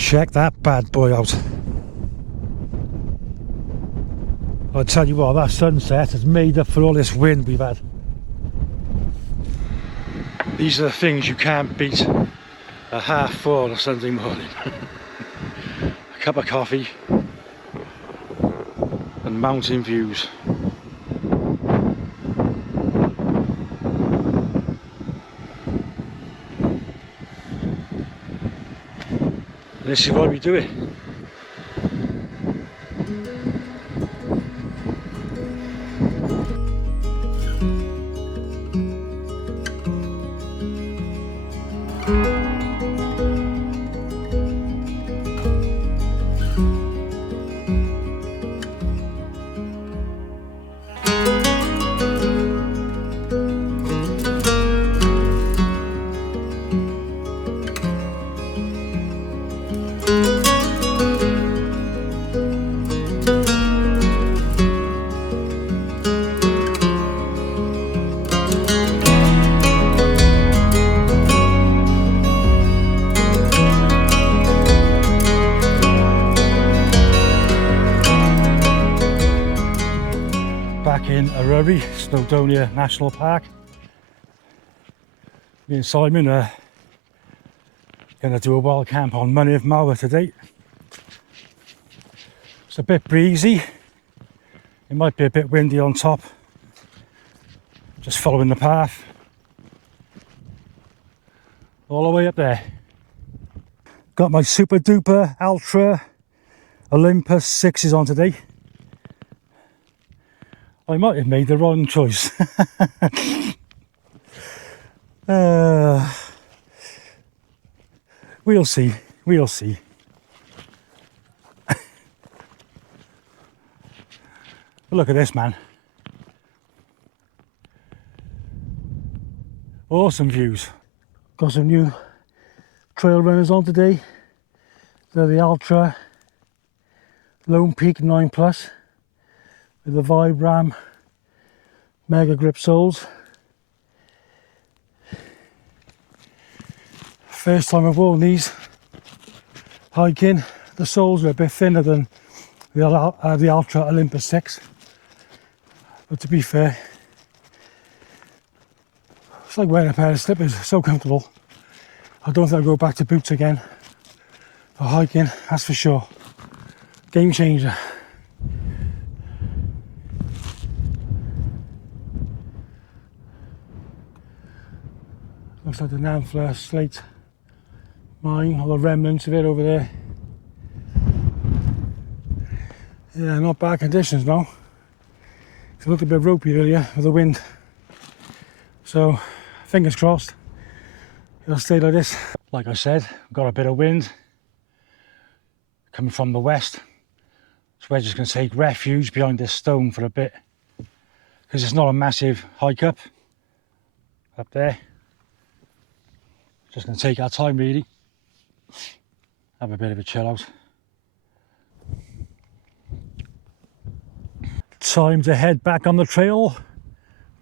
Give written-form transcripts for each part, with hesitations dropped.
Check that bad boy out. I'll tell you what, that sunset has made up for all this wind we've had. These are the things you can't beat at 4:30 on a Sunday morning. A cup of coffee and mountain views. And this is why we do it. In Eryri, Snowdonia National Park. Me and Simon are going to do a wild camp on Mynydd Mawr today. It's a bit breezy, it might be a bit windy on top, just following the path all the way up there. Got my super duper ultra Olympus 6s on today. I might have made the wrong choice. We'll see, we'll see. Look at this, man. Awesome views. Got some new trail runners on today. They're the Ultra Lone Peak 9 Plus. With the Vibram Mega Grip soles. First time I've worn these hiking. The soles are a bit thinner than the Ultra Olympus 6, but to be fair, it's like wearing a pair of slippers. So comfortable. I don't think I'll go back to boots again for hiking, that's for sure. Game changer. Looks like the Namfla slate mine, all the remnants of it over there. Yeah, not bad conditions now. It looked a bit ropey earlier with the wind. So, fingers crossed, it'll stay like this. Like I said, got a bit of wind coming from the west. So we're just going to take refuge behind this stone for a bit. Because it's not a massive hike up there. Just going to take our time really, have a bit of a chill out. Time to head back on the trail.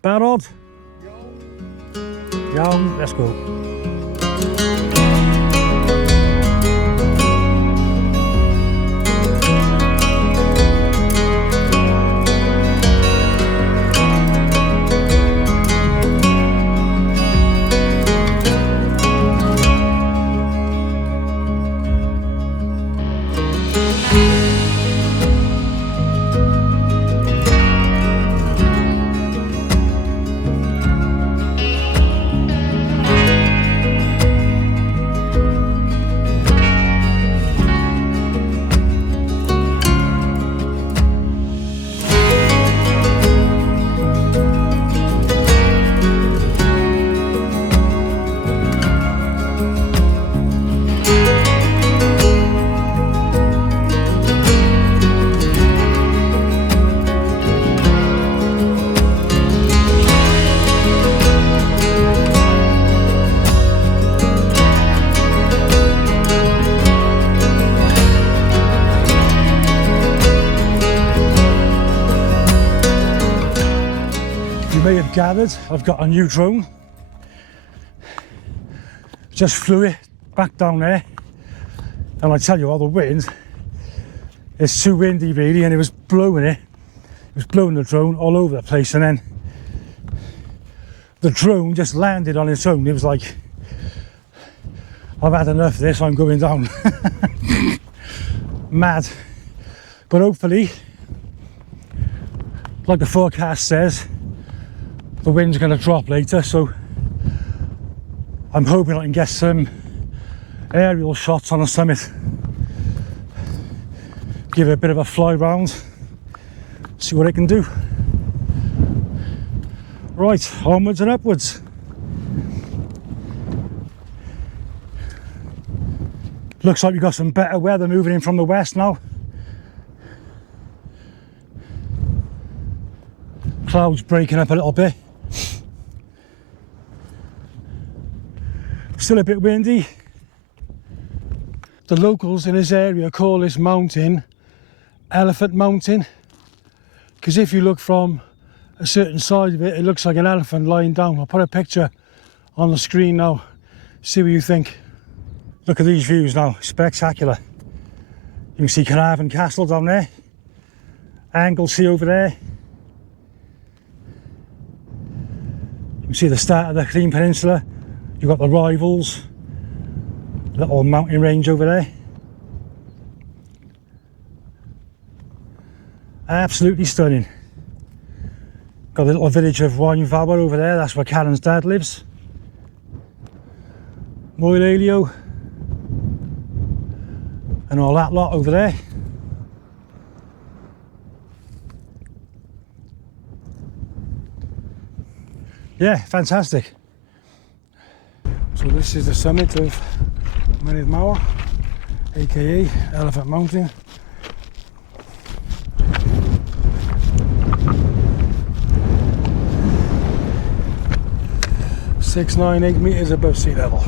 Barod? Young, let's go. You may have gathered, I've got a new drone. Just flew it back down there. And I tell you all the wind, it's too windy really, and it was blowing it. It was blowing the drone all over the place, and then the drone just landed on its own. It was like, I've had enough of this, I'm going down. Mad. But hopefully, like the forecast says, the wind's going to drop later, so I'm hoping I can get some aerial shots on the summit. Give it a bit of a fly round, see what it can do. Right, onwards and upwards. Looks like we've got some better weather moving in from the west now. Clouds breaking up a little bit. Still a bit windy. The locals in this area call this mountain Elephant Mountain, because if you look from a certain side of it, it looks like an elephant lying down. I'll put a picture on the screen now, see what you think. Look at these views now, spectacular. You can see Carnarvon Castle down there, Anglesey over there. You can see the start of the Clean Peninsula. You've got the Rivals, little mountain range over there. Absolutely stunning. Got the little village of Wynevower over there, that's where Canon's dad lives. Moyle and all that lot over there. Yeah, fantastic. So this is the summit of Mynydd Mawr, aka Elephant Mountain. .698 meters above sea level.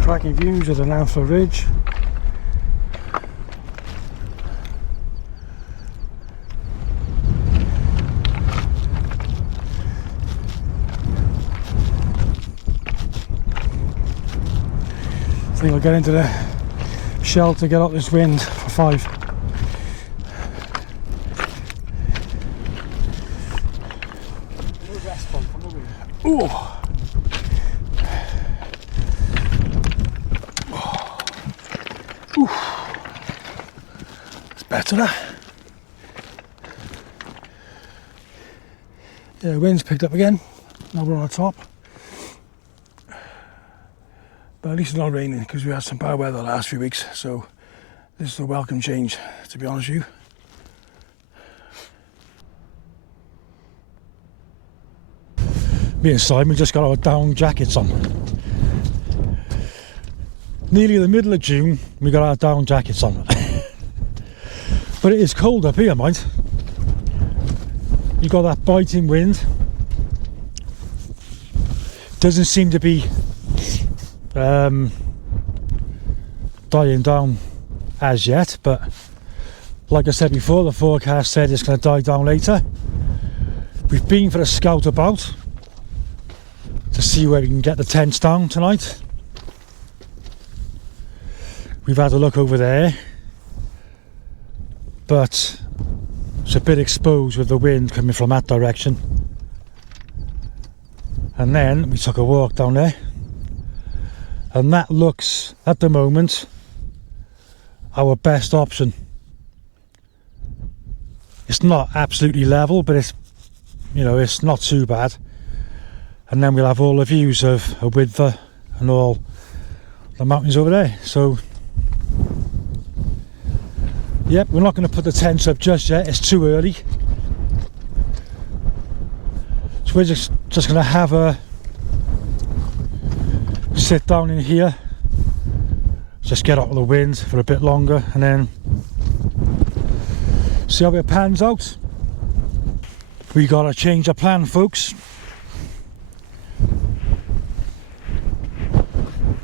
Cracking views of the Nantford Ridge. I think I'll get into the shelter to get up this wind for 5. Ooh. Ooh. It's better that. Yeah, wind's picked up again. Now we're on the top. But at least it's not raining, because we had some bad weather the last few weeks, so this is a welcome change, to be honest with you. Me and Simon just got our down jackets on. Nearly the middle of June, we got our down jackets on. But it is cold up here, mind. You got that biting wind. Doesn't seem to be dying down as yet, but like I said before, the forecast said it's going to die down later. We've been for a scout about to see where we can get the tents down tonight. We've had a look over there, but it's a bit exposed with the wind coming from that direction. And then we took a walk down there, and that looks at the moment our best option. It's not absolutely level, but it's, you know, it's not too bad. And then we'll have all the views of Eryri and all the mountains over there. So yep, we're not going to put the tents up just yet, it's too early. So we're just going to have a sit down in here, just get out of the wind for a bit longer, and then see how it pans out. We got to change our plan, folks.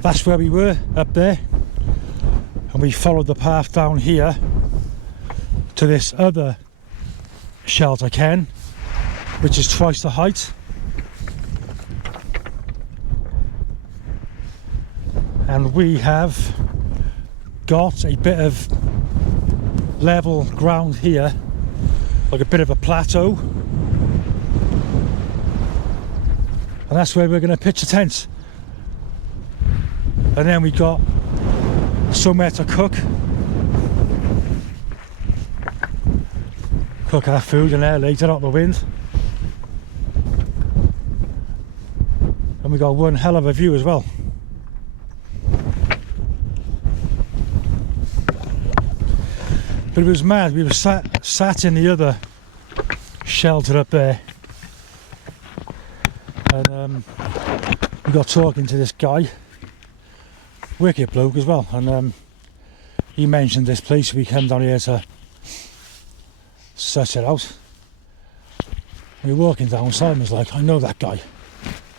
That's where we were, up there, and we followed the path down here to this other shelter cairn, which is twice the height. and we have got a bit of level ground here, like a bit of a plateau, and that's where we're going to pitch the tents. And then we got somewhere to cook our food in there later, out the wind. And we got one hell of a view as well. But it was mad, we were sat in the other shelter up there, and we got talking to this guy, wicked bloke as well, and he mentioned this place. We came down here to suss it out. We were walking down, Simon's like, I know that guy.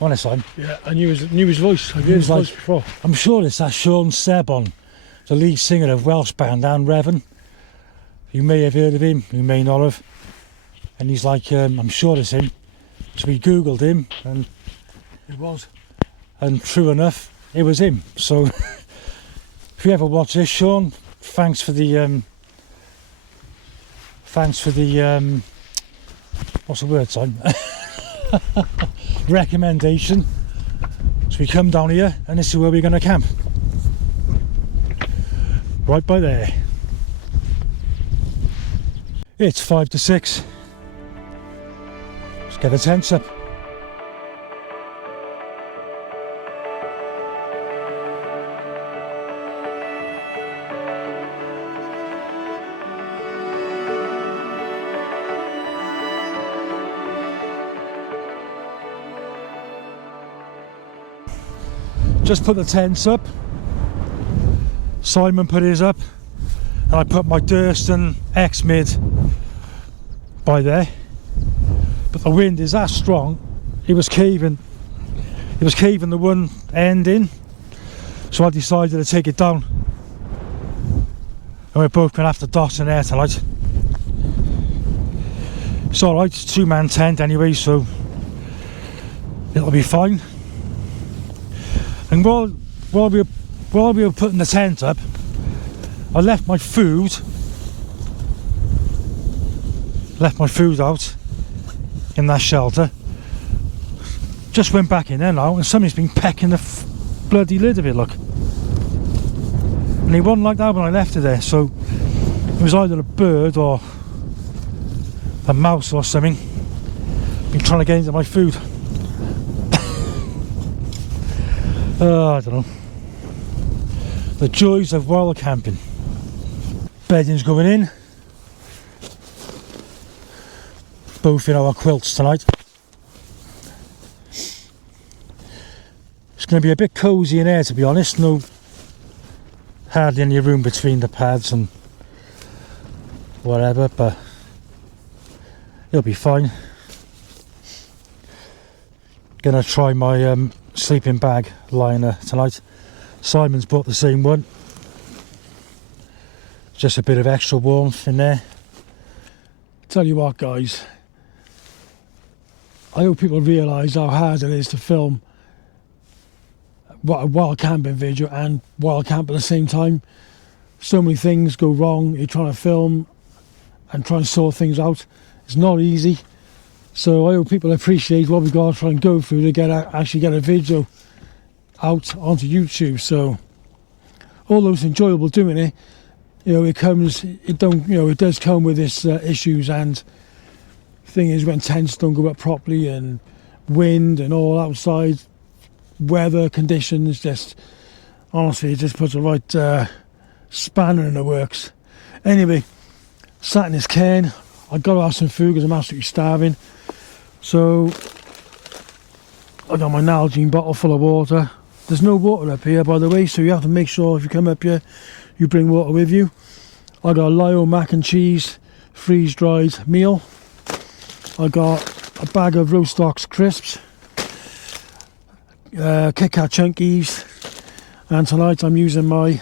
Honest, Simon. Yeah, I knew his voice. I've heard his voice before. I'm sure it's that Sean Sebon, the lead singer of Welsh band and Revan. You may have heard of him, you may not have. And he's like, I'm sure it's him. So we googled him, and it was. And true enough, it was him. So if you ever watch this, Sean, thanks for the what's the word, Simon? Recommendation. So we come down here, and this is where we're going to camp. Right by there. It's 5 to 6. Let's get the tents up. Just put the tents up. Simon put his up, and I put my Durston X mid by there. But the wind is that strong, it was caving the one end in, so I decided to take it down, and we're both going to have to dot in there tonight. It's alright, it's a 2-man tent anyway, so it'll be fine. And while we were putting the tent up, I left my food out in that shelter. Just went back in there now, and something's been pecking the bloody lid of it, look. And it wasn't like that when I left it there, so it was either a bird or a mouse or something been trying to get into my food. I don't know. The joys of wild camping. Bedding's going in. Both in our quilts tonight. It's going to be a bit cosy in here, to be honest. No, hardly any room between the pads and whatever, but it'll be fine. Gonna try my sleeping bag liner tonight. Simon's bought the same one. Just a bit of extra warmth in there. Tell you what, guys, I hope people realise how hard it is to film a wild camping video and wild camp at the same time. So many things go wrong. You're trying to film and try and sort things out. It's not easy. So I hope people appreciate what we've got to try and go through to actually get a video out onto YouTube. So although it's enjoyable doing it, you know, it does come with its issues, and thing is when tents don't go up properly and wind and all outside weather conditions, just honestly it just puts a right spanner in the works. Anyway, sat in this cairn. I got to have some food because I'm absolutely starving. So I got my Nalgene bottle full of water. There's no water up here, by the way, so you have to make sure if you come up here you bring water with you. I got a Lio mac and cheese freeze-dried meal. I got a bag of Roast Ox crisps, Kit Kat Chunkies, and tonight I'm using my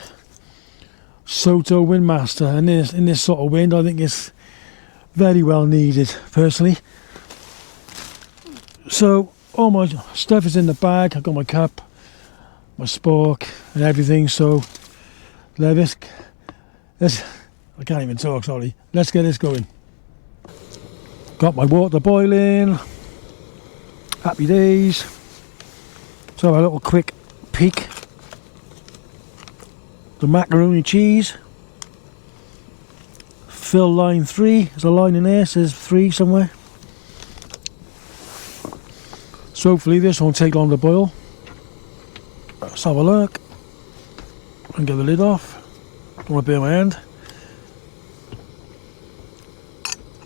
Soto Windmaster. And in this sort of wind, I think it's very well needed, personally. So all my stuff is in the bag. I've got my cup, my spork and everything. So let's I can't even talk, sorry. Let's get this going. Got my water boiling. Happy days. So a little quick peek. The macaroni cheese. Fill line 3. There's a line in there, says 3 somewhere. So hopefully this won't take long to boil. Let's have a look. And get the lid off. Don't want to burn my hand.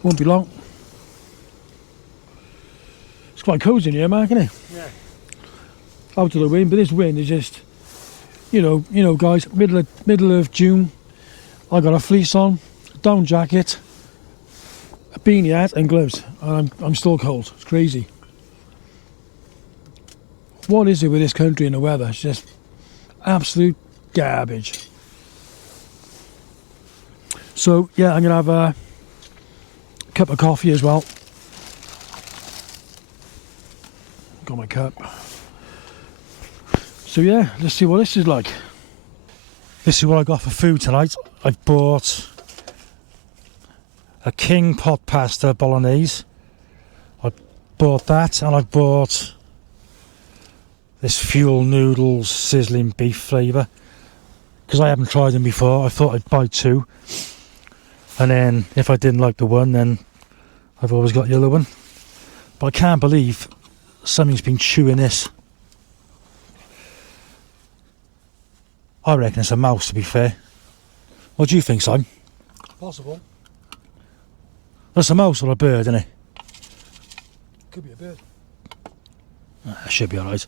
Won't be long. It's quite cosy in here, Mark, isn't it? Yeah. Out of the wind, but this wind is just, you know, guys. Middle of June. I got a fleece on, a down jacket, a beanie hat, and gloves, and I'm still cold. It's crazy. What is it with this country and the weather? It's just absolute garbage. So yeah, I'm gonna have a cup of coffee as well. Got my cup. So yeah, let's see what this is like. This is what I got for food tonight. I've bought a king pot pasta bolognese. I bought that, and I bought this fuel noodles sizzling beef flavour, because I haven't tried them before. I thought I'd buy 2, and then if I didn't like the one, then I've always got the other one. But I can't believe something's been chewing this. I reckon it's a mouse, to be fair. What do you think, Simon? Possible. That's a mouse or a bird, isn't it? Could be a bird. That should be alright.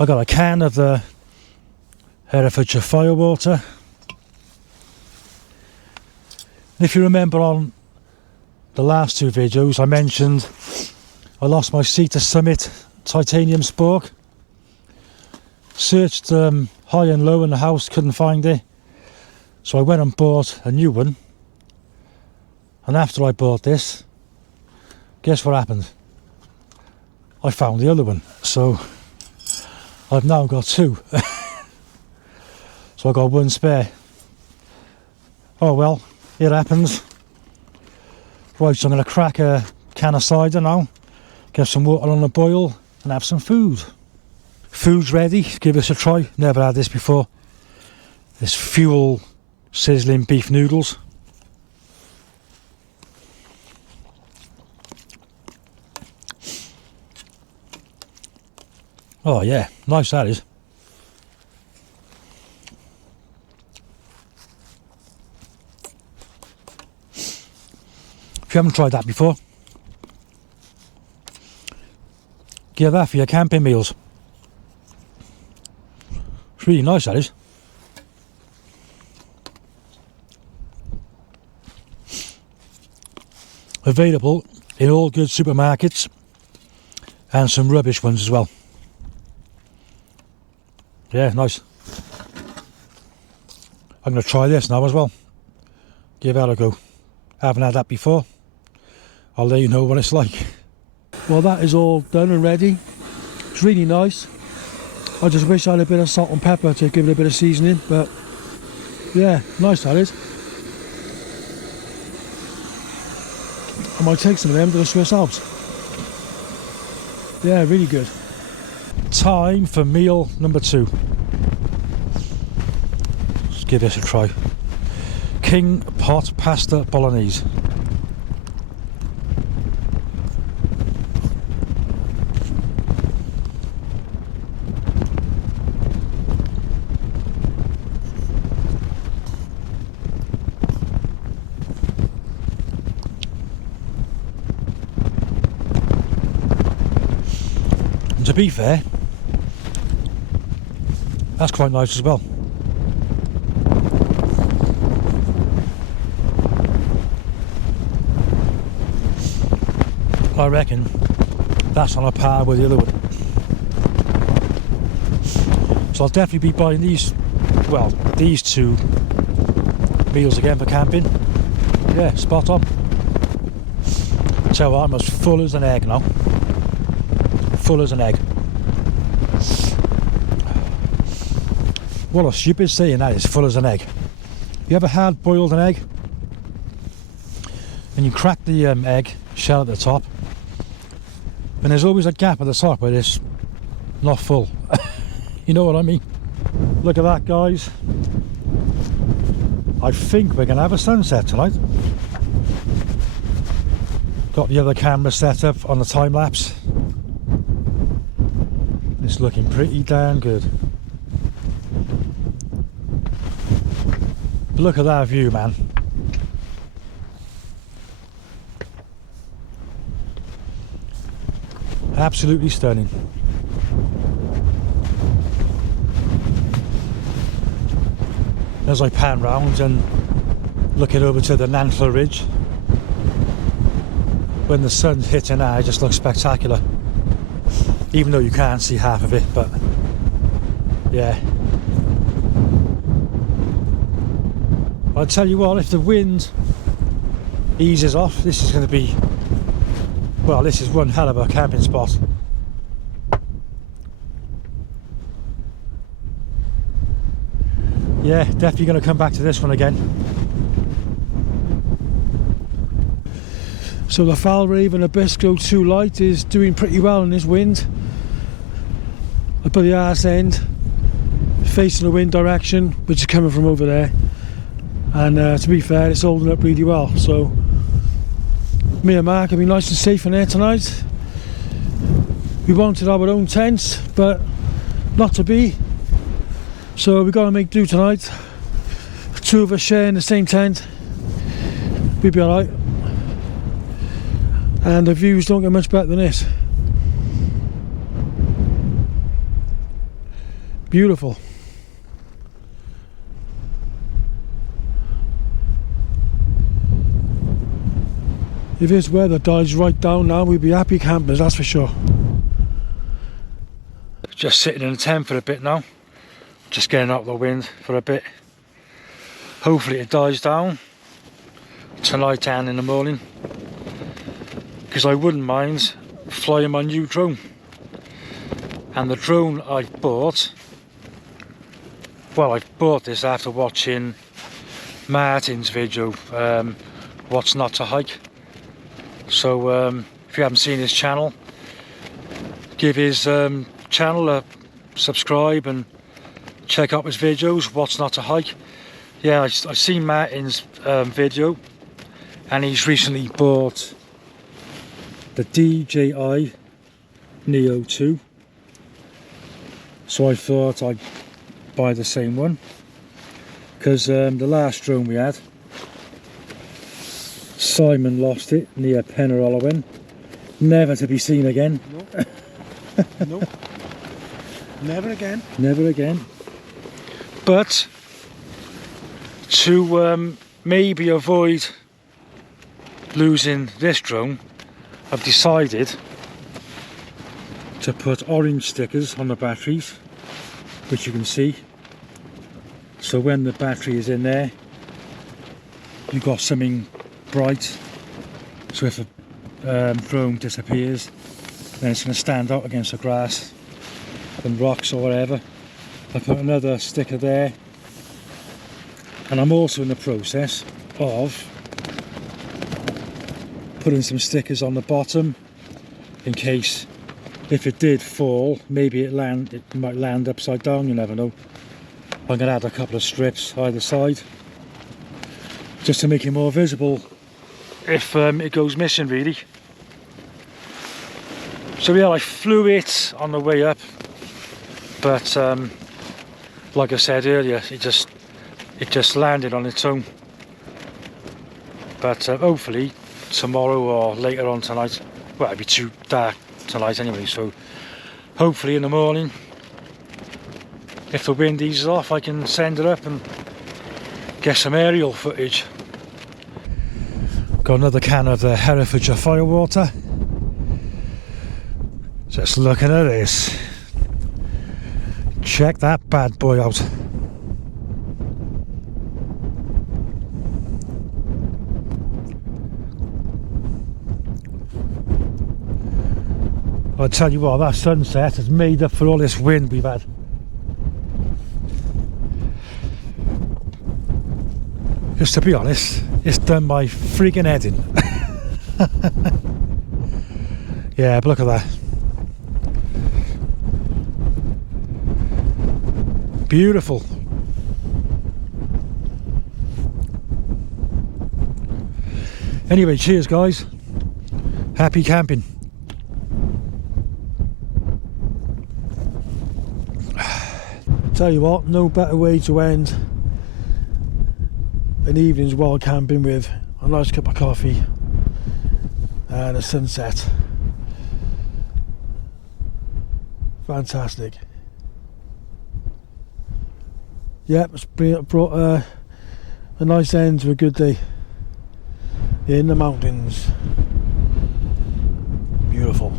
I got a can of the Herefordshire Firewater. If you remember on the last 2 videos, I mentioned I lost my Sea to Summit titanium spork. Searched high and low in the house, couldn't find it. So I went and bought a new one. And after I bought this, guess what happened? I found the other one. So I've now got 2. So I got 1 spare. Oh well, it happens. Right, so I'm going to crack a can of cider now, get some water on the boil, and have some food. Food's ready, give this a try. Never had this before. This fuel sizzling beef noodles. Oh yeah, nice that is. If you haven't tried that before, give that for your camping meals. It's really nice, that is. Available in all good supermarkets and some rubbish ones as well. Yeah, nice. I'm going to try this now as well. Give that a go. Haven't had that before. I'll let you know what it's like. Well, that is all done and ready. It's really nice. I just wish I had a bit of salt and pepper to give it a bit of seasoning, but yeah, nice that is. I might take some of them to the Swiss Alps. Yeah, really good. Time for meal number 2. Let's give this a try. King pot pasta bolognese. And to be fair, that's quite nice as well. I reckon that's on a par with the other one. So I'll definitely be buying these 2 meals again for camping. Yeah, spot on. Tell you what, I'm as full as an egg now. Full as an egg. What a stupid saying that is, full as an egg. You ever hard boiled an egg? And you crack the egg shell at the top, and there's always a gap at the top where it's not full. You know what I mean? Look at that, guys. I think we're going to have a sunset tonight. Got the other camera set up on the time lapse. It's looking pretty damn good. But look at that view, man. Absolutely stunning. As I pan round and looking over to the Nantler Ridge, when the sun's hitting that, it just looks spectacular. Even though you can't see half of it, but yeah. I'll tell you what, if the wind eases off, this is going to be, well, this is one hell of a camping spot. Yeah, definitely going to come back to this one again. So the Falraven Abisko 2 Light is doing pretty well in this wind. I put the arse end facing the wind direction, which is coming from over there, and to be fair, it's holding up really well. So me and Mark have been nice and safe in there tonight. We wanted our own tents, but not to be, so we've got to make do tonight. Two of us sharing the same tent, we'll be alright. And the views don't get much better than this. Beautiful. If this weather dies right down now, we'll be happy campers, that's for sure. Just sitting in a tent for a bit now. Just getting out of the wind for a bit. Hopefully it dies down tonight and in the morning, because I wouldn't mind flying my new drone. And the drone I bought, well, I bought this after watching Martin's video, What's Not to Hike. So if you haven't seen his channel, give his channel a subscribe and check out his videos, What's Not to Hike. Yeah, I've seen Martin's video, and he's recently bought the DJI Neo 2. So I thought I'd buy the same one, because the last drone we had, Simon lost it near Penarolwyn, never to be seen again. Nope. Nope. Never again. Never again. But to maybe avoid losing this drone, I've decided to put orange stickers on the batteries, which you can see. So when the battery is in there, you've got something bright. So if a drone disappears, then it's going to stand out against the grass and rocks or whatever. I put another sticker there, and I'm also in the process of putting some stickers on the bottom in case, if it did fall, maybe it might land upside down, you never know. I'm going to add a couple of strips either side just to make it more visible if it goes missing, really. So yeah, I flew it on the way up, but like I said earlier, it just landed on its own. But hopefully tomorrow or later on tonight, well, it'll be too dark tonight anyway, so hopefully in the morning, if the wind eases off, I can send it up and get some aerial footage. Got another can of the Herefordshire Firewater. Just looking at this. Check that bad boy out. I'll tell you what, that sunset has made up for all this wind we've had. Just to be honest, it's done my freaking head in. Yeah, but look at that. Beautiful. Anyway, cheers guys. Happy camping. Tell you what, no better way to end an evening's wild camping with a nice cup of coffee and a sunset. Fantastic. Yep, it's brought a nice end to a good day in the mountains. Beautiful.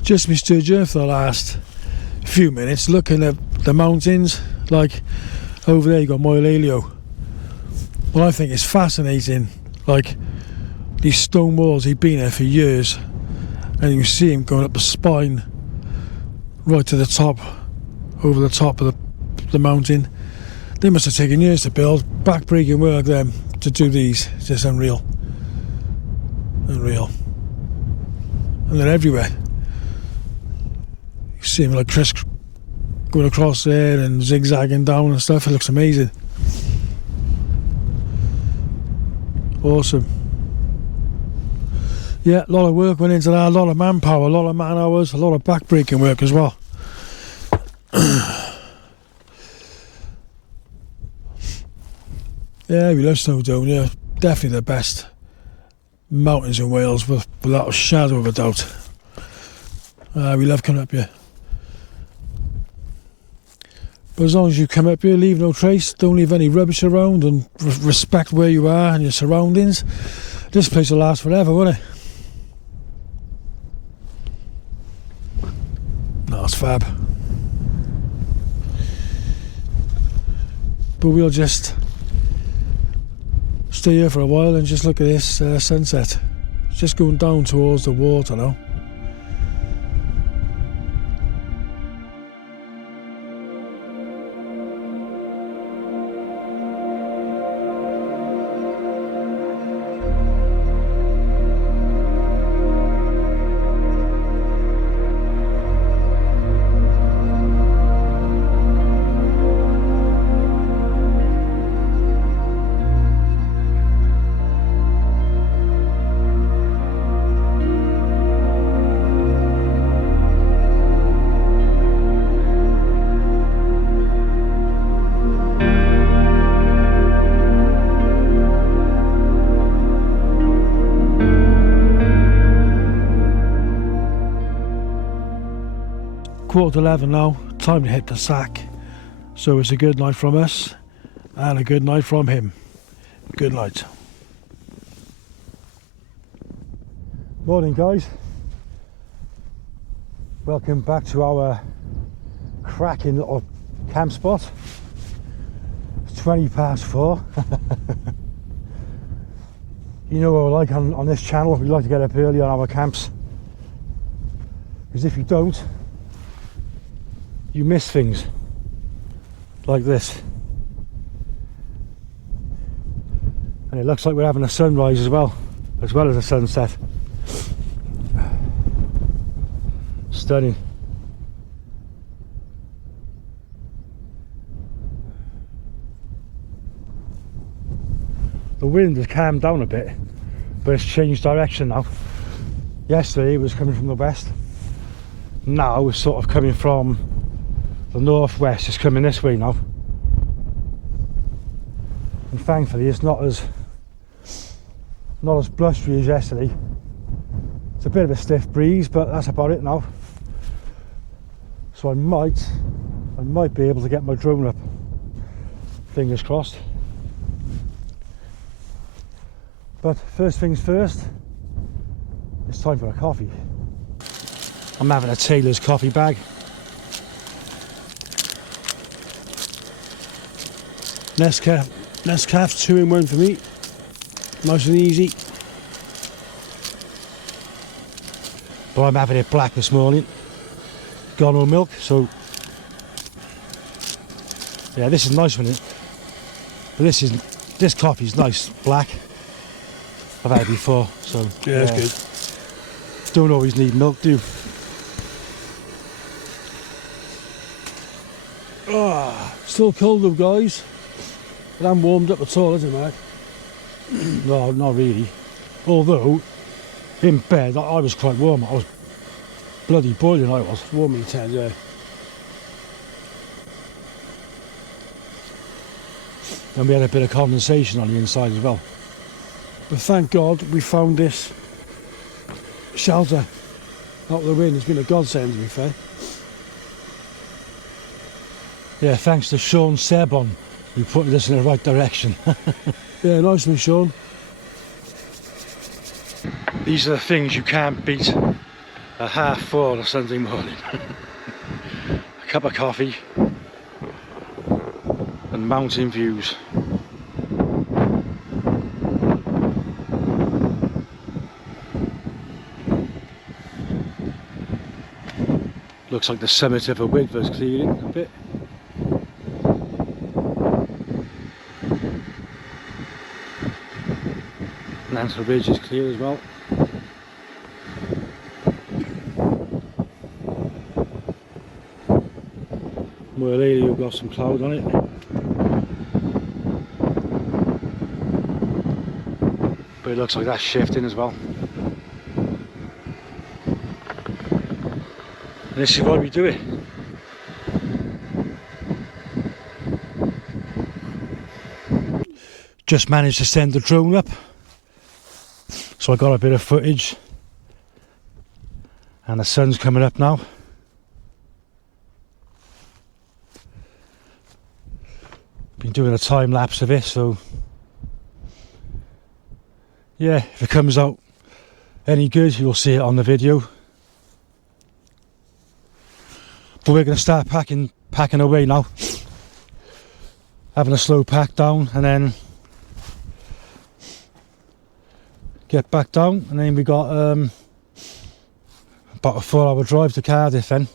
Just been stood here for the last few minutes looking at the mountains. Like over there you got Mynydd. Well, I think it's fascinating, like these stone walls, he'd been there for years, and you see him going up the spine right to the top, over the top of the mountain. They must have taken years to build, back-breaking work them to do these. It's just unreal. Unreal. And they're everywhere. You see them like Chris going across there and zigzagging down and stuff. It looks amazing. Awesome. Yeah, a lot of work went into that, a lot of manpower, a lot of man hours, a lot of back-breaking work as well. Yeah, we love Snowdonia. Definitely the best mountains in Wales, without a shadow of a doubt. We love coming up here. But as long as you come up here, leave no trace, don't leave any rubbish around, and respect where you are and your surroundings, this place will last forever, won't it? No, it's fab. But we'll just stay here for a while and just look at this sunset. It's just going down towards the water now. Quarter to 11 now, time to hit the sack. So it's a good night from us and a good night from him. Good night. Morning guys. Welcome back to our cracking little camp spot. It's 4:20. You know what we're like on this channel, we like to get up early on our camps. Because if you don't, you miss things like this. And it looks like we're having a sunrise as well as a sunset. Stunning. The wind has calmed down a bit, but it's changed direction now. Yesterday it was coming from the west. Now it's sort of coming from the northwest. It's coming this way now, and thankfully it's not as blustery as yesterday. It's a bit of a stiff breeze, but that's about it now. So I might be able to get my drone up. Fingers crossed. But first things first, it's time for a coffee. I'm having a Taylor's coffee bag. Nescafe 2-in-1 for me, nice and easy. But I'm having it black this morning, got no milk, so yeah, this is nice, isn't it? But this coffee's nice, black. I've had it before, so Yeah, it's good. Don't always need milk, do you? Still cold though, guys. It hasn't warmed up at all, is it, Mark? No, not really. Although, in bed, I was quite warm. I was bloody boiling, I was. Warm in the tent, yeah. And we had a bit of condensation on the inside as well. But thank God we found this shelter out of the wind. It's been a godsend, to be fair. Yeah, thanks to Sean Sebon, who put us in the right direction. Yeah, nice one, Sean. These are the things you can't beat at 4:30 on a Sunday morning. A cup of coffee and mountain views. Looks like the summit of a Widver's clearing a bit. Lancer Ridge is clear as well. Well, Eryri have got some cloud on it. But it looks like that's shifting as well. And this is why we do it. Just managed to send the drone up, so I got a bit of footage, and the sun's coming up now. Been doing a time lapse of it, so yeah, if it comes out any good, you'll see it on the video. But we're going to start packing away now, having a slow pack down, and then get back down, and then we got about a 4-hour drive to Cardiff then.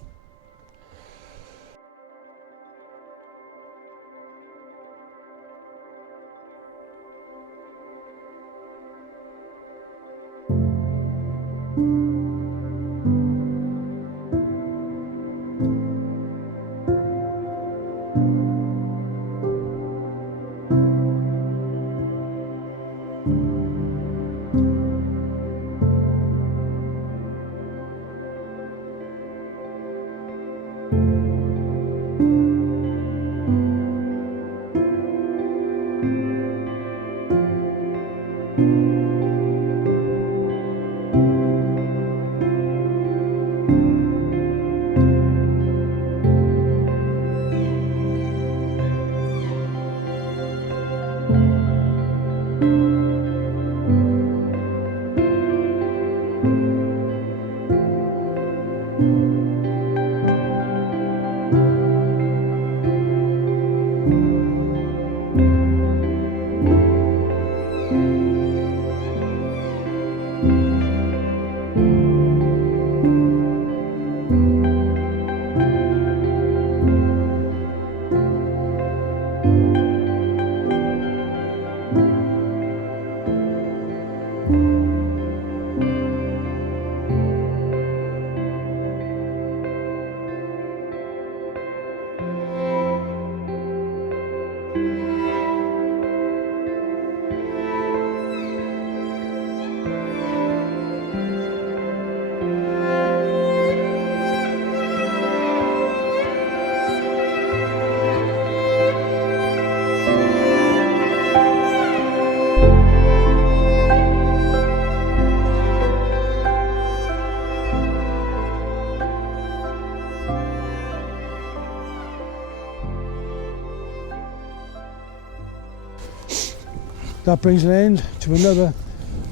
That brings an end to another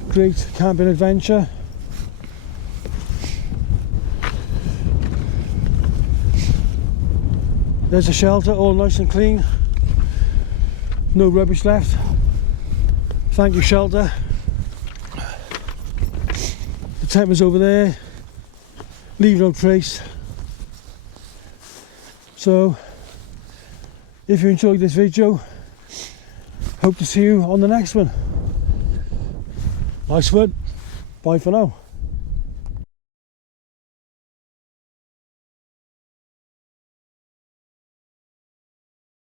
great camping adventure. There's a shelter, all nice and clean. No rubbish left. Thank you, shelter. The tent was over there. Leave no trace. So, if you enjoyed this video, Hope to see you on the next one. Nice one. Bye for now.